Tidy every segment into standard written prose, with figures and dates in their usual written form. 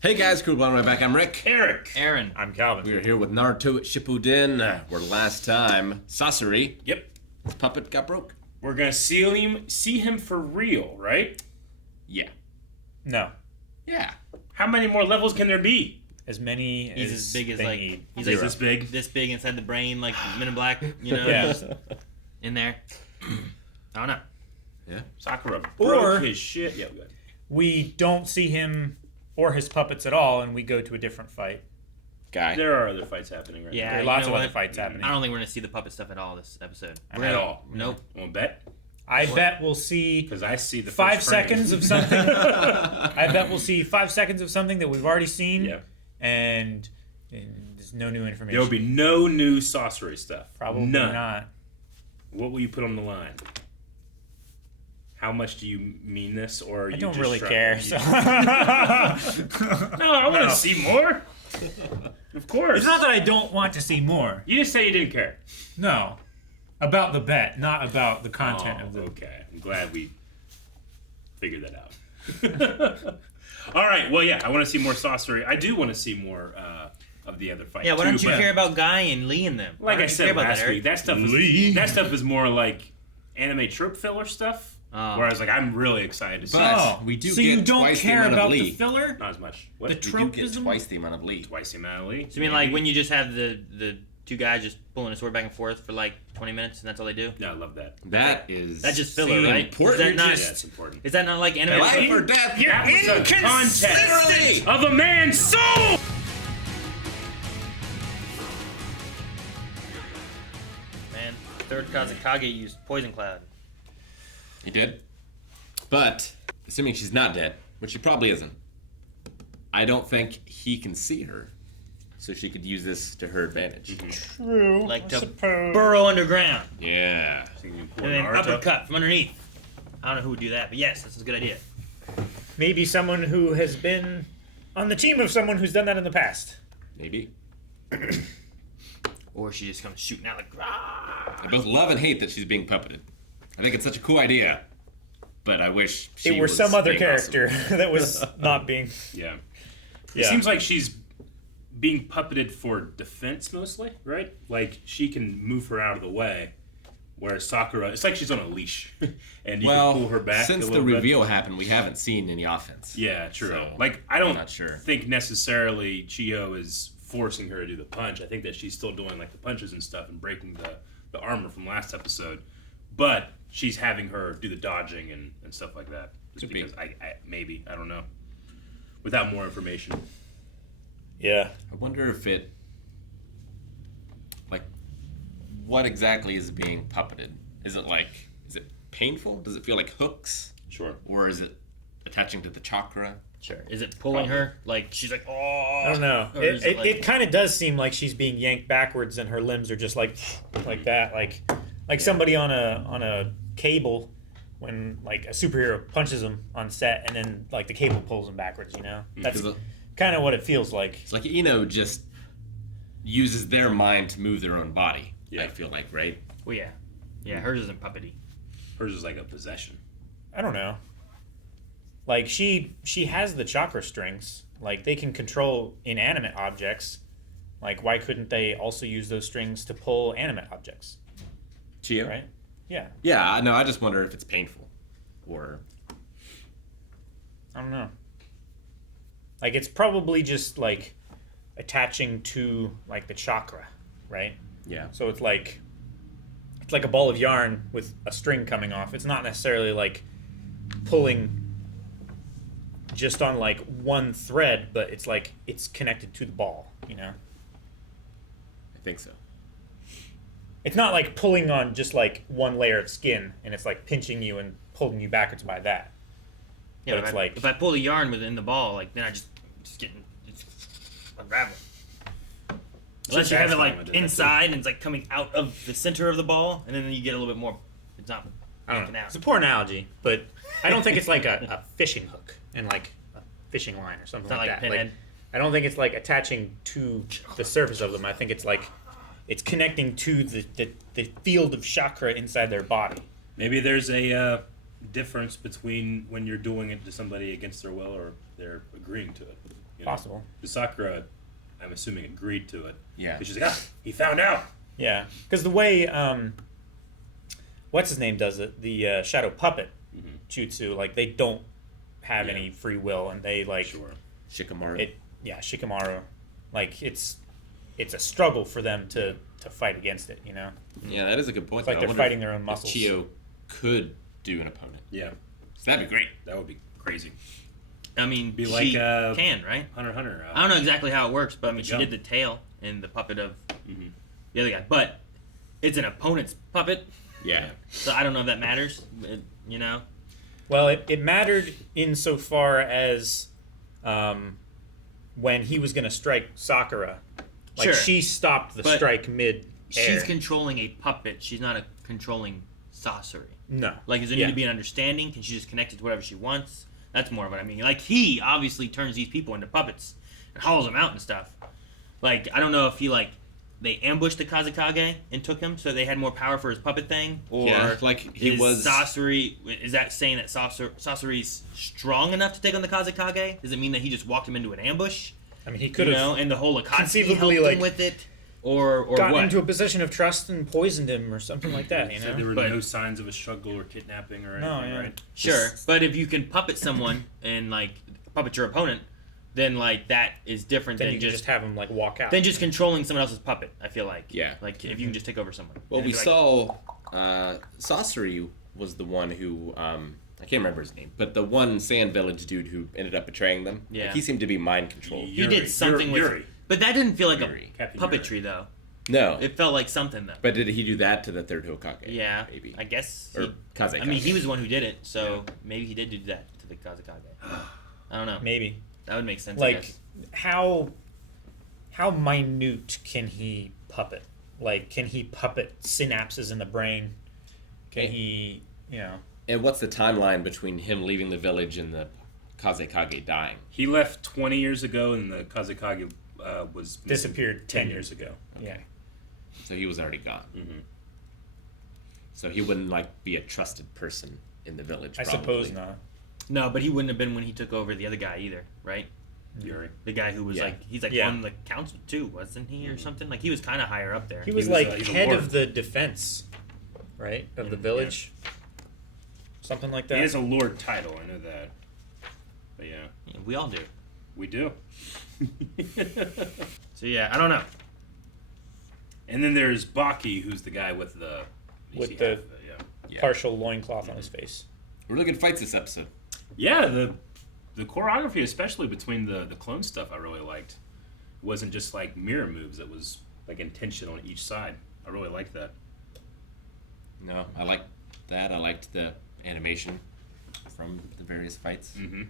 Hey guys, cool blowing right back. I'm Rick. Eric. Aaron. I'm Calvin. We are here with Naruto Shippuden, where last time Sasori, Yep. his puppet, got broke. We're gonna see him for real, right? Yeah. No. Yeah. How many more levels can there be? As many He's as big as they like need. he's Is like this big? this big inside the brain, like Men in Black, you know, Yeah. in there. I don't know. Yeah. Sakura Or- broke his shit. Yeah, good. We don't see him or his puppets at all, and we go to a different fight. Guy. There are other fights happening right Yeah, There are you lots know of other what? fights happening. I don't think we're gonna see the puppet stuff at all this episode. now. At all. Nope. Want to bet? I bet we'll see Because I see the 5 first frame. seconds of something. I bet we'll see 5 seconds of something that we've already seen, Yeah. and there's no new information. There will be no new Sasori stuff. Probably None. not. What will you put on the line? How much do you mean this, or are I you don't just really shrugging? care. You- So. No, I want No. to see more. Of course. It's not that I don't want to see more. You just say you didn't care. No. About the bet, not about the content of the... Okay. I'm glad we figured that out. All right. Well, yeah, I want to see more Sasori. I do want to see more of the other fights. Yeah, why don't you but care about Guy and Lee and them? Why Like don't I you said care about last that, week, Eric? that stuff is more like anime trope filler stuff. Oh. Whereas, like, I'm really excited to see But Oh, we do so get you don't twice the care amount of about Lee. the filler? not as much. What? The We do get tropism? twice the amount of Lee. Twice the amount of Lee. So you mean like when you just have the two guys just pulling a sword back and forth for like 20 minutes and that's all they do? No, I love that. That is... That's just filler, right? important. Is that not- Yeah, it's important. Is that not like anime? Life or death. That was a contest Literally. of a man's soul! Man, third Kazakage used Poison Cloud. He did. But, assuming she's not dead, which she probably isn't, I don't think he can see her. So she could use this to her advantage. True. Like to burrow underground Yeah. and then uppercut from underneath. I don't know who would do that, but yes, that's a good idea. Maybe someone who has been on the team of someone who's done that in the past. Maybe. Or she just comes shooting out like, "Rah!" I both love and hate that she's being puppeted. I think it's such a cool idea. But I wish she It were was some other being awesome. character that was not being. Yeah. It Yeah. seems like she's being puppeted for defense mostly, right? Like, she can move her out of the way. Whereas Sakura, it's like she's on a leash. And you Well, can pull her back since a the little bit. reveal happened, we haven't seen any offense. Yeah, true. So, Like, I don't not sure. think necessarily Chiyo is forcing her to do the punch. I think that she's still doing like the punches and stuff and breaking the armor from last episode. But she's having her do the dodging and stuff like that. Just Could be. because maybe, I don't know. Without more information. Yeah. I wonder if it, like, what exactly is being puppeted? Is it painful? Does it feel like hooks? Sure. Or is it attaching to the chakra? Sure. Is it pulling her? Like she's like, oh. I don't know. Or is It, like- it kind of does seem like she's being yanked backwards, and her limbs are just like that, like somebody on a cable when like a superhero punches them on set, and then like the cable pulls them backwards. You know, that's 'Cause kind of what it feels like. it's like Ino just uses their mind to move their own body. Yeah. I feel like, right? Well, yeah. Yeah, hers isn't puppety. Hers is like a possession. I don't know. Like she has the chakra strings. Like they can control inanimate objects. Like why couldn't they also use those strings to pull animate objects? Chio? Right? Yeah. Yeah, no, I just wonder if it's painful. Or, I don't know. Like it's probably just like attaching to like the chakra, right? yeah. So it's like a ball of yarn with a string coming off. It's not necessarily like pulling just on like one thread, but it's like it's connected to the ball, you know? I think so. It's not like pulling on just like one layer of skin and it's like pinching you and pulling you backwards by that. Yeah, But it's like- if I pull the yarn within the ball, like then I just getting it's unraveling. Unless you have it That's fine like with it, that's inside and it's like coming out of the center of the ball, and then you get a little bit more. It's not. I don't yanking know. out. It's a poor analogy, but I don't think it's like a fishing hook and like a fishing line or something It's not like like a that. pinhead. I don't think it's like attaching to the surface of them. I think it's like it's connecting to the field of chakra inside their body. Maybe there's a difference between when you're doing it to somebody against their will or they're agreeing to it. You know? Possible. The Sakura, I'm assuming, agreed to it. Yeah. 'Cause she's like, he found out. Yeah, because the way what's his name does it, the shadow puppet jutsu, like they don't have any free will, and they like Shikamaru. Shikamaru, like it's a struggle for them to fight against it, you know. Yeah, that is a good point. It's like though. I they're wonder fighting if- their own muscles. If Chio could do an opponent. Yeah. So that'd be great. That would be crazy. I mean, Be she like, can, right? Hunter x Hunter. I don't know exactly how it works, but I mean, she Yeah. did the tail and the puppet of the other guy. But it's an opponent's puppet, Yeah. so I don't know if that matters. You know? Well, it mattered insofar as when he was going to strike Sakura, like Sure. she stopped the But strike mid. She's controlling a puppet. She's not controlling Sasori. No. Like, does there need to be an understanding? Can she just connect it to whatever she wants? That's more of what I mean. Like, he obviously turns these people into puppets and hollows them out and stuff. Like, I don't know if he, like, they ambushed the Kazekage and took him so they had more power for his puppet thing? Or like he is was... Sasori, is that saying that Sasori's strong enough to take on the Kazekage? Does it mean that he just walked him into an ambush? I mean, he could have And the whole Akatsuki conceivably, helped like, him with it? Or gotten what? into a position of trust and poisoned him or something like that, you Said there know? were But- no signs of a struggle or kidnapping or anything, No, yeah. right? Sure, but if you can puppet someone and like puppet your opponent, then like that is different Then than you can just just have him like walk out. than just controlling someone else's puppet. I feel like Yeah. like if you can just take over someone. Well, And we be like, saw Sasori was the one who I can't remember his name, but the one Sand Village dude who ended up betraying them. Yeah. Like, he seemed to be mind controlled. he Yuri. did something with, Yuri. but that didn't feel like Yuri. a Captain puppetry though. No, It felt like something though. but did he do that to the third Hokage? Yeah, maybe. I guess. Or Kazekage. I mean, he was the one who did it, so maybe he did do that to the Kazekage. I don't know. Maybe. That would make sense. I Like, guess. how minute can he puppet? Like, can he puppet synapses in the brain? Can he, you know? And what's the timeline between him leaving the village and the Kazekage dying? He left 20 years ago, and the Kazekage was Disappeared 10 years ago. Yeah. So he was already gone. Mm-hmm. So he wouldn't like be a trusted person in the village. I probably. suppose not. No, but he wouldn't have been when he took over the other guy either, right? Yuri. The guy who was Yeah. like, he's like Yeah. on the council too, wasn't he, or something? Like he was kind of higher up there. He was was, like he's a head lord. of the defense, right? Of the village. Something like that. He has a lord title, I know that. But yeah, Yeah, we all do. we do. So yeah, I don't know. And then there's Baki, who's the guy with the... you With see the- half of it, yeah. Yeah. partial loincloth on his face. Really good fights this episode. Yeah, the choreography, especially between the clone stuff, I really liked. It wasn't just like mirror moves; it was like intentional on each side. I really liked that. No, I liked that. I liked the animation from the various fights. Mm-hmm.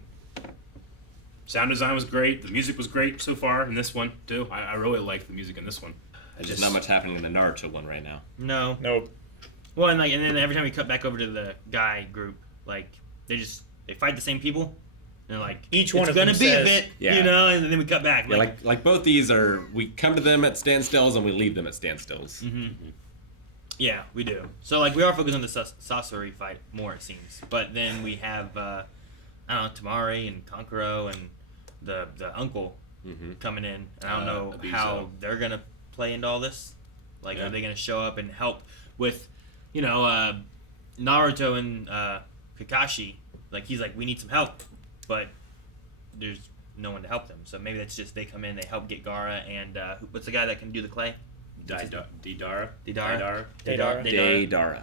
Sound design was great. The music was great so far in this one too. I really liked the music in this one. There's not much happening in the Naruto one right now. No. Nope. Well, and then every time we cut back over to the guy group, like they fight the same people. And they're like, Each one it's of gonna them be says- a bit, Yeah. you know, and then we cut back. Yeah, like both these are, we come to them at standstills and we leave them at standstills. Yeah, we do. So like we are focused on the Sasori fight more, it seems. But then we have I don't know, Tamari and Kankuro and the uncle coming in. And I don't know Ebizo. how they're gonna play into all this. Like, Yeah. are they gonna show up and help with, you know, Naruto and Kakashi? Like he's like, we need some help, but there's no one to help them. So maybe that's just they come in, they help get Gaara and what's the guy that can do the clay? Deidara. Deidara. Deidara. Deidara.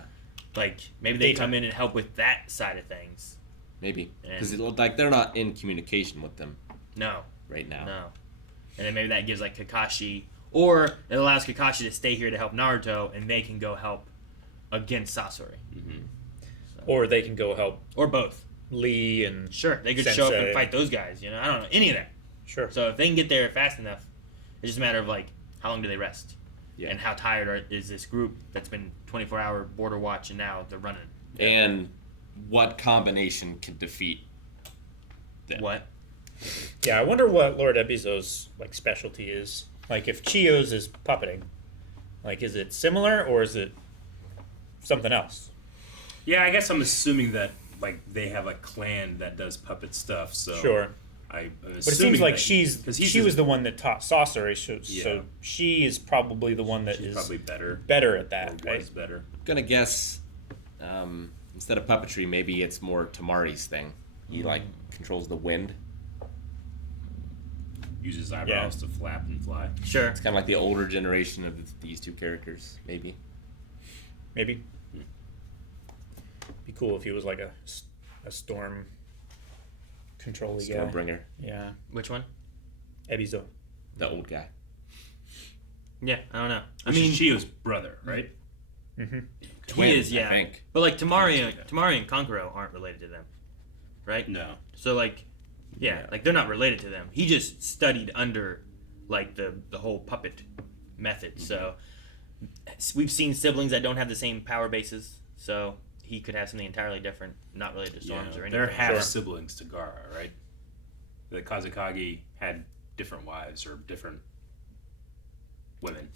Like maybe they Deidara. come in and help with that side of things. Maybe. And- Because like they're not in communication with them No, right now. no. And then maybe that gives like Kakashi, or it allows Kakashi to stay here to help Naruto, and they can go help against Sasori, Or they can go help or both. Lee and Sure, they could show up and Sensei. fight those guys. You know, I don't know any of that. Sure. So if they can get there fast enough, it's just a matter of like how long do they rest, Yeah. and how tired is this group that's been 24-hour border watch and now they're running. And what combination can defeat them? What? Yeah, I wonder what Lord Ebizo's like specialty is. Like if Chio's is puppeting, like is it similar or is it something else? Yeah, I guess I'm assuming that like they have a clan that does puppet stuff. So Sure. But it seems like she he was the one that taught Sasori, so Yeah. she is probably the one that she's is probably better. better at that, Or right? was better. Gonna guess instead of puppetry, maybe it's more Tamari's thing. He like controls the wind. Uses his eyebrows to flap and fly. Sure. It's kind of like the older generation of these two characters, maybe. Maybe. Be cool if he was like a storm control-y guy. Stormbringer, Yeah. Which one? Ebizo. the old guy. Yeah, I don't know. I Which mean, is Chio's brother, right? Mm-hmm. Twins, he is, yeah. I think. But like Tamari and Kankuro aren't related to them, right? No. So like, yeah, like they're not related to them. He just studied under like the whole puppet method. So we've seen siblings that don't have the same power bases. So he could have something entirely different, not related to storms or anything. They're half Sure. siblings to Gara, right? The Kazakage had different wives or different women.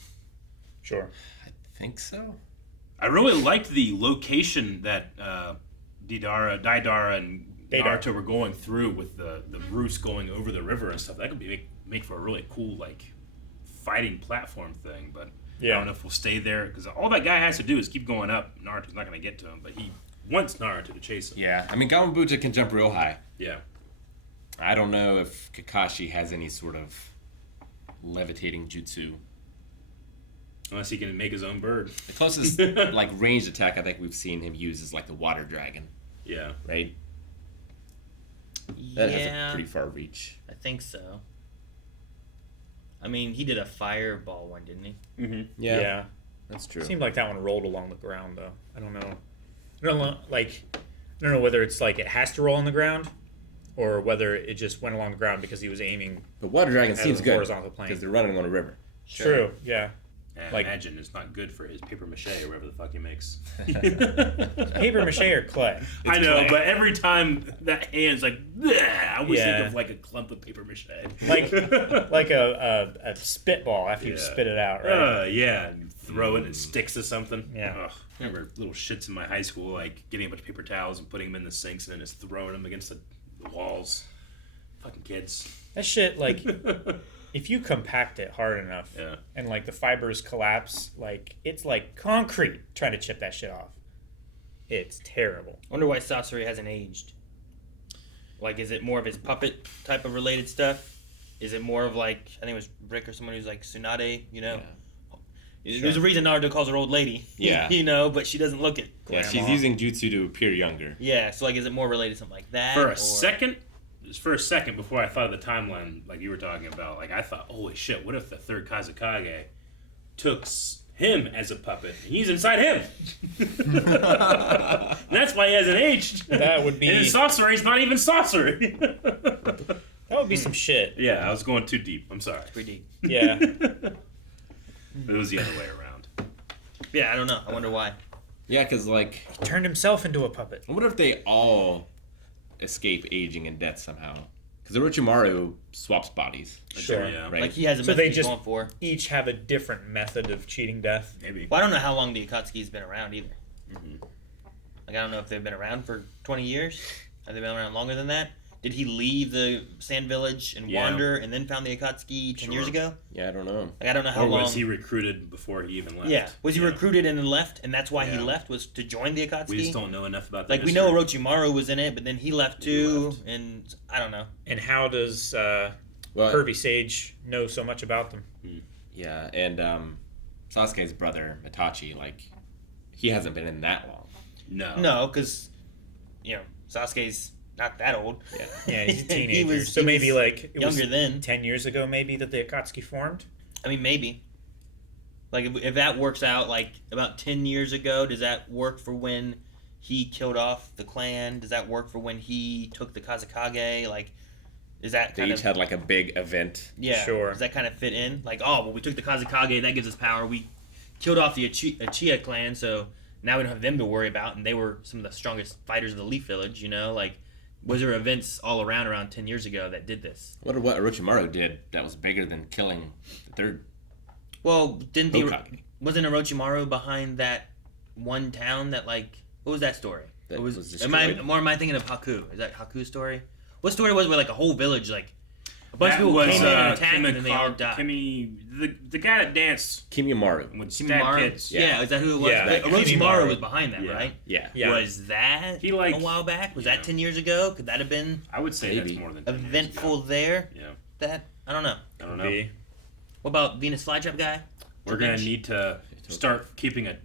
Sure. I think so. I really liked the location that Deidara and Deidara. Naruto were going through with the roost going over the river and stuff. That could be make for a really cool like fighting platform thing. But I Yeah. don't know if we'll stay there because all that guy has to do is keep going up. Naruto's not going to get to him, but he wants Naruto to chase him. Yeah, I mean, Gawabuta can jump real high. Yeah. I don't know if Kakashi has any sort of levitating jutsu. Unless he can make his own bird. The closest like ranged attack I think we've seen him use is like the water dragon, Yeah. right? That has Yeah, a pretty far reach. I think so. I mean, he did a fireball one, didn't he? Mm-hmm. Yeah. That's true. Seemed like that one rolled along the ground though. I don't know. I don't know whether it's like it has to roll on the ground, or whether it just went along the ground because he was aiming. The water dragon As seems a good horizontal plane. because they're running on a river. True. Yeah. And Like- imagine it's not good for his paper mache or whatever the fuck he makes. Paper mache or clay? I know, clay. but every time that hand's like, bleh, I always Yeah. think of like a clump of paper mache. Like a spitball after you Yeah. spit it out, right? Yeah, and you throw it and it sticks to something. Yeah. Ugh. I remember little shits in my high school, like getting a bunch of paper towels and putting them in the sinks and then just throwing them against the walls. Fucking kids. That shit, like, if you compact it hard enough Yeah. and like the fibers collapse, like it's like concrete trying to chip that shit off. It's terrible. I wonder why Sasori hasn't aged. Like, is it more of his puppet type of related stuff? Is it more of like, I think it was Rick or someone who's like Tsunade, you know? There's a reason Naruto calls her old lady. Yeah. You know, but she doesn't look it. Yeah, she's Grandma. using jutsu to appear younger. Yeah, so like, is it more related to something like that? For or- a second, just for a second before I thought of the timeline, like you were talking about, like I thought, holy shit, what if the third Kazakage took him as a puppet? And he's inside him. And that's why he hasn't aged. That would be And Sasori's not even Sasori. that would be some shit. Yeah, I was going too deep. I'm sorry. Pretty deep. Yeah. It was the other way around. Yeah, I don't know. I wonder why. Yeah, because like, Turned himself into a puppet. I wonder if they all escape aging and death somehow. Because Orochimaru swaps bodies, Sure. Yeah. right? Like, he has a So method they he's just- going for. Each have a different method of cheating death. Maybe. Well, I don't know how long the Akatsuki's been around either. Mhm. Like, I don't know if they've been around for 20 years. Have they been around longer than that? Did he leave the Sand Village and Yeah. wander and then found the Akatsuki 10 years Sure. ago? Yeah, I don't know. Like, I don't know how Or long. was he recruited before he even left? Yeah. Was he recruited and then left, and that's why he Yeah. left, was to join the Akatsuki? We just don't know enough about the Like, we know Orochimaru was in it, but then he left too, and I don't know. And how does Well, Pervy Sage know so much about them? yeah, and Sasuke's brother Itachi, like, he hasn't been in that long. No. No, because, you know, Sasuke's not that old. Yeah. Yeah, he's a He teenager. was- so he maybe was like it younger was then. 10 years ago, maybe that the Akatsuki formed. I mean, maybe. Like, if that works out, like, about 10 years ago, does that work for when he killed off the clan? Does that work for when he took the Kazakage? Like, is that They kind each of... had like a big event. Yeah. Sure. Does that kind of fit in? Like, oh, well, we took the Kazakage, that gives us power. We killed off the Uchiha clan, so now we don't have them to worry about, and they were some of the strongest fighters of the Leaf Village, you know? Like, was there events all around 10 years ago that did this? I wonder what Orochimaru did that was bigger than killing the third Well, didn't the... Hokage. Wasn't Orochimaru behind that one town that, like... What was that story? That It was am I destroyed? More am I thinking of Haku? Is that Haku's story? what story was it where like a whole village, like a bunch of people came in and attacked, and then they all died? The guy that danced Kimiyamaru. would stab kids. Yeah, is that who it was? Yeah, Orochimaru was behind that, right? Yeah. Yeah. Was that a while back? Was that 10 years ago? Could that have been I would say Maybe. that's more than 10 years eventful ago. there? Yeah. That I don't know. I don't know. Be. What about Venus flytrap guy? We're gonna need to start keeping a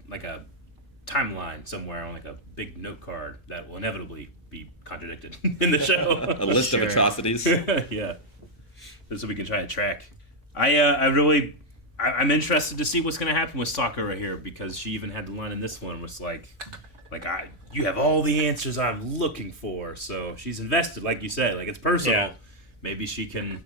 timeline somewhere on like a big note card that will inevitably be contradicted in the show. A list of Sure. atrocities. Yeah, so we can try and track. I'm interested to see what's gonna happen with Sakura here because she even had the line in this one was you have all the answers I'm looking for. So she's invested, like you said, like it's personal. Yeah. Maybe she can,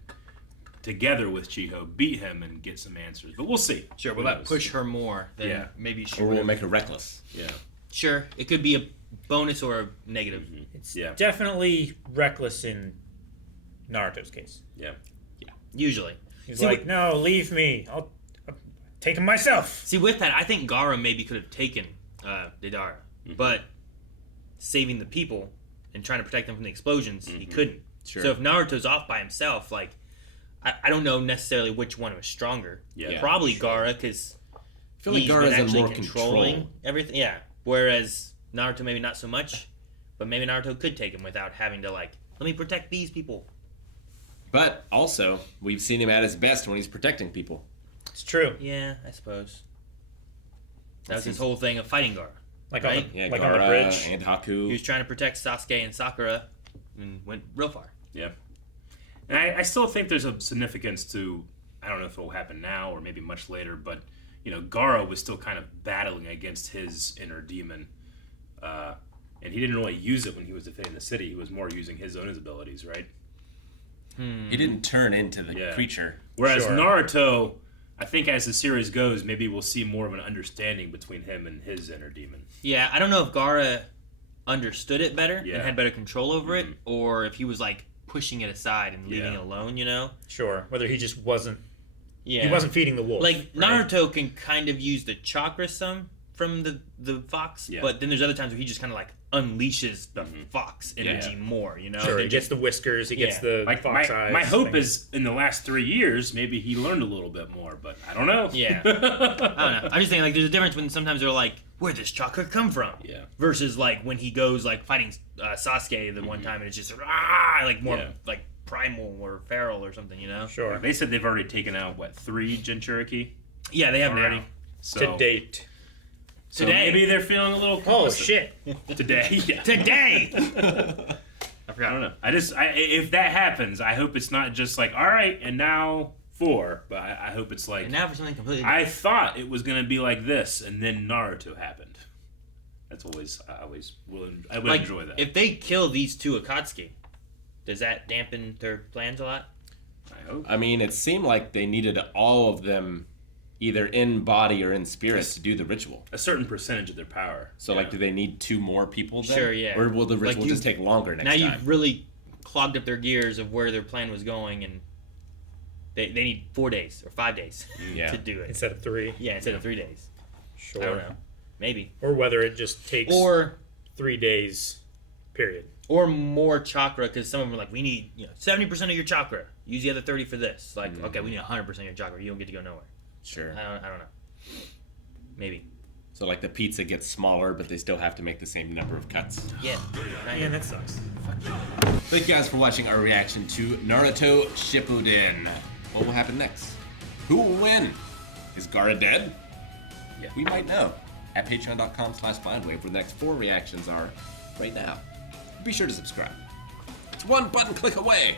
together with Chiho, beat him and get some answers. But we'll see. Sure, Who will that knows? push her more than Yeah. maybe she Or we'll would? make her reckless. Yeah. Sure, it could be a bonus or a negative. It's Yeah. definitely reckless in Naruto's case. Yeah. Usually. He's See, like, no, leave me. I'll take him myself. See, with that, I think Gaara maybe could have taken Deidara, but saving the people and trying to protect them from the explosions, he couldn't. Sure. So if Naruto's off by himself, like, I don't know necessarily which one was stronger. Yeah. Probably Gaara, because I feel like he's Gaara's been in actually more controlling control. everything. Yeah. Whereas Naruto maybe not so much, but maybe Naruto could take him without having to like, let me protect these people. But also, we've seen him at his best when he's protecting people. It's true. Yeah, I suppose. That was his whole thing of fighting Gaara. Like Right? on the, Yeah, like Gaara on the bridge. and He Haku. was trying to protect Sasuke and Sakura and went real far. Yeah. And I still think there's a significance to, I don't know if it will happen now or maybe much later, but, Gaara was still kind of battling against his inner demon. And he didn't really use it when he was defending the city. He was more using his own abilities, right? He didn't turn into the Yeah. creature. Whereas Sure. Naruto, I think as the series goes, maybe we'll see more of an understanding between him and his inner demon. Yeah, I don't know if Gaara understood it better Yeah. and had better control over it, or if he was like pushing it aside and leaving Yeah. it alone, you know? Sure. Whether he just wasn't. Yeah. He wasn't feeding the wolf. Like right? Naruto can kind of use the chakra some from the fox, Yeah. but then there's other times where he just kind of like unleashes the fox energy more, you know? Sure. than He gets the whiskers. He gets Yeah. the Like fox my, eyes. my hope things. is in the last 3 years, maybe he learned a little bit more, but I don't know. Yeah. I don't know. I'm just saying, like, there's a difference when sometimes they're like, where'd this chakra come from? Yeah. Versus, like, when he goes, like, fighting Sasuke the one time and it's just, like, more, Yeah. like, primal or feral or something, you know? Sure. They said they've already taken out, 3 Jinchuriki Yeah, they have already? now. So, To date. so Today. maybe they're feeling a little Oh, complicit. shit. Today, yeah. Today! I don't know. If that happens, I hope it's not just like, all right, and now 4, but I hope it's like, And now for something completely I thought it was going to be like this, and then Naruto happened. That's always, I would like, enjoy that. if they kill these two Akatsuki, does that dampen their plans a lot? I hope. I mean, it seemed like they needed all of them either in body or in spirit to do the ritual. A certain percentage of their power. So, like, do they need 2 more people then? Sure, yeah. Or will the Like ritual you- just take longer next Now time? you've really clogged up their gears of where their plan was going, and they need 4 days or 5 days Yeah. to do it. Instead of 3. Yeah, instead of 3 days. Sure. I don't know. Maybe. Or whether it just takes Or 3 days, period. more chakra, because some of them are like, we need 70% of your chakra. Use the other 30 for this. Like, okay, we need 100% of your chakra. You don't get to go nowhere. Sure. I don't know. Maybe. So, like, the pizza gets smaller, but they still have to make the same number of cuts. Yeah. Man, that sucks. Thank you guys for watching our reaction to Naruto Shippuden. What will happen next? Who will win? Is Gaara dead? Yeah. We might know at patreon.com/findwave, where the next 4 reactions are right now. Be sure to subscribe. It's one button click away.